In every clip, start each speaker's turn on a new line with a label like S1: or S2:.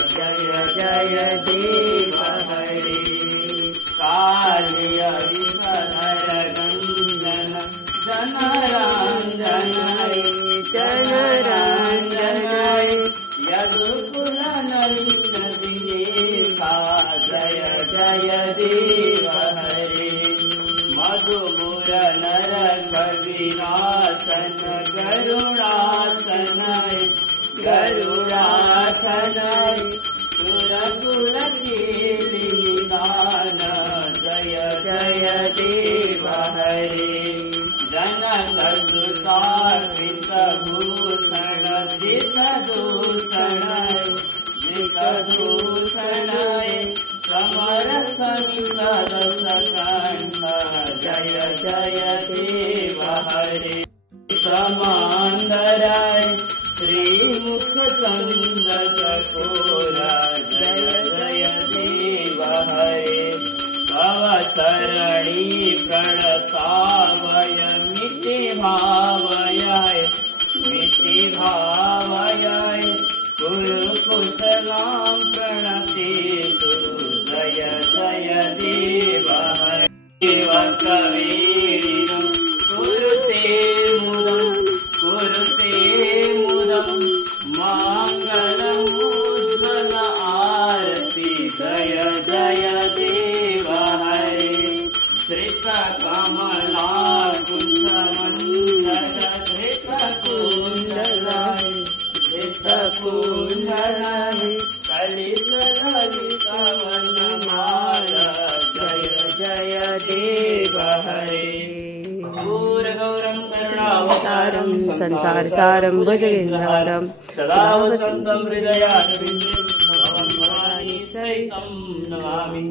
S1: जय जय देव हरे दीनमणि जनराञ्जनाय यदुकुल नरेन्द्रदियेशा जय देव नर कविरासन गरुडासनाय गरुडासनाय सुरकुल निदान जय जय देव समांदराय श्रीमुख चंद चकोरा
S2: संसारसारं भुजगेन्द्रहारं
S1: सदा वसन्तं हृदयारविन्दे भवं भवानी सहितं नमामि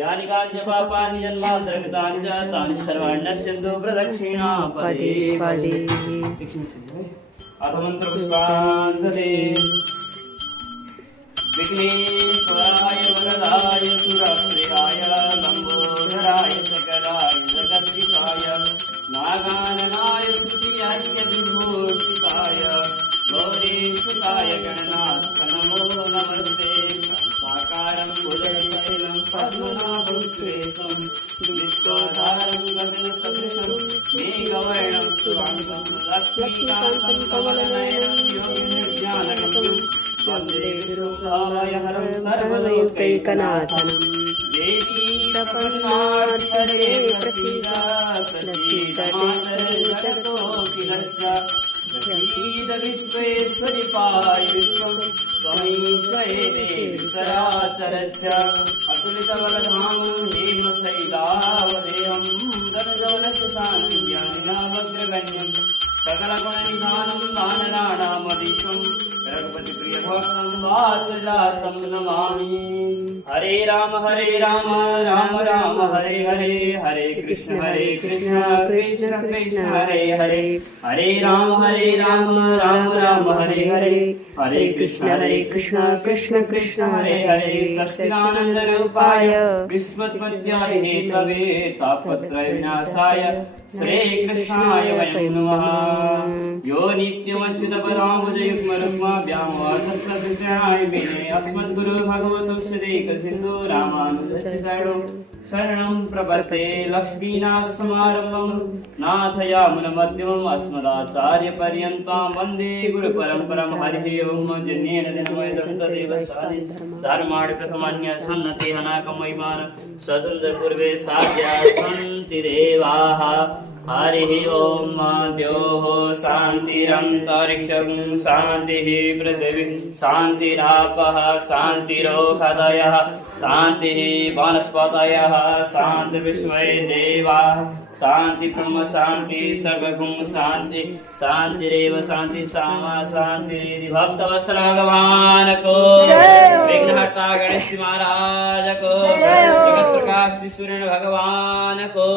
S1: यानि कानि च पापानि जन्मान्तरकृतानि च तानि सर्वाण्यस्यन्तु प्रदक्षिणा पदे
S2: पदे
S1: पदे अथमन्त्रपुष्पान्धते विघ्नेश्वराय वरदाय सुरप्रियाय लम्बोदराय सकलाय जगद्दिशाय नागाननाय स्तुतियाज्ञविभूषिताय गौरीसुताय गणनाथ नमो नमस्ते साकारं भुजगशैलं पद्मनाभं सुरेशं विश्वधारं गगनसदृशं मेघवर्णं सुवान्तं लक्ष्मीकान्तं कमलनयनं योगिनिर्ज्ञानगम्यं वन्दे లోకైకనాథనం తపన్నార్సరే ప్రసీద ప్రసీద జగతో ప్రసీద విశ్వేశ్వరి పాయ విశ్వం త్వమీశ్వరేరాచరస్య అతులిత బలధామం హేమ శైలావదేహం గత సుసానం జ్ఞానినావ नमामि हरे राम हरे राम राम राम, हरे हरे हरे कृष्ण हरे कृष्ण कृष्ण कृष्ण, हरे हरे। हरे राम हरे राम राम राम, हरे हरे। हरे कृष्ण हरे कृष्ण कृष्ण कृष्ण, हरे हरे। सच्चिदानंद रूपाय विश्वोत्पत्त्यादि हेतवे तापत्रय विनाशाय। श्रीकृष्णाय वयं नमः। यो नित्यमच्युतपदाम्बुजयुग्मरुग्माभ्यामवासस्तद्विग्रहाय मेने। अस्मद्गुरु भगवतो श्रीकृष्णो रामानुजस्य शरणं शरणं प्रपद्ये लक्ष्मीनाथसमारम्भं। नाथयामुनमध्यमम् अस्मदाचार्यपर्यन्तां वंदे गुरुपरम्परं। हरिः ओं जन्येन धर्माणि प्रथमान्य सन्नति अनाकमयिमान स्वतन्त्रपूर्वे साध्या सन्ति देवाः। हरिः ॐ द्योः शान्तिरन्तरिक्षं शान्तिः पृथिवी शान्तिरापः शान्तिरोषधयः शान्तिः वनस्पतयः शान्तिविश्वे देवाः शान्ति ब्रह्म शान्ति सर्वगुण शान्ति शान्तिरेव शान्ति सामा शान्ति भक्तवत्सल भगवान को विघ्नहर्ता गणेश महाराज को श्री सूर्य भगवान को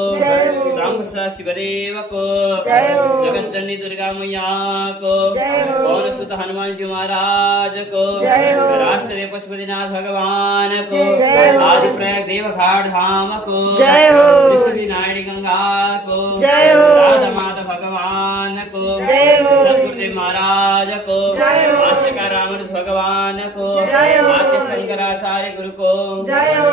S1: स शिवदेव को
S2: जय।
S1: जगत जननी दुर्गा मैया को
S2: जय
S1: पवन सुत हनुमान जी महाराज को
S2: राष्ट्र
S1: देव पशुपतिनाथ भगवान को आदि प्रयाग देव घाट धाम को
S2: जय हो।
S1: नारायणी गंगा को
S2: जय हो।
S1: माता भगवान को
S2: जय हो।
S1: सतगुरुदेव महाराज को
S2: जय हो।
S1: भाष्यकार रामानुज भगवान को
S2: जय हो।
S1: आद्य शंकराचार्य गुरु को
S2: जय हो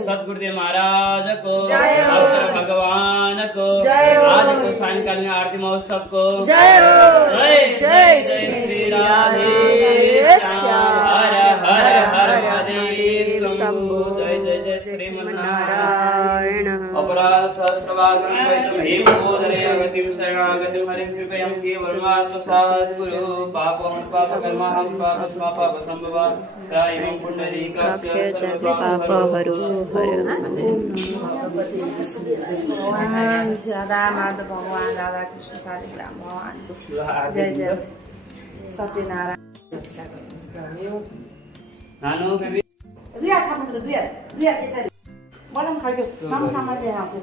S1: सतगुरुदेव महाराज को
S2: जय हो।
S1: अवतार भगवान को
S2: जय हो।
S1: आज को सायंकाल में आरती महोत्सव को
S2: जय हो
S1: जय
S2: जय श्री राधे श्याम
S1: हर हर हर श्रीमन्नारायण
S2: नारायण
S1: अपराध पापं पापस्मा
S2: पापहरो
S3: भगवान राधा माधव भगवान राधा कृष्ण शालिग्राम भगवान जय जय। सत्यनारायण।
S1: नानो बेबी
S3: 我两块就，他们他们这样子。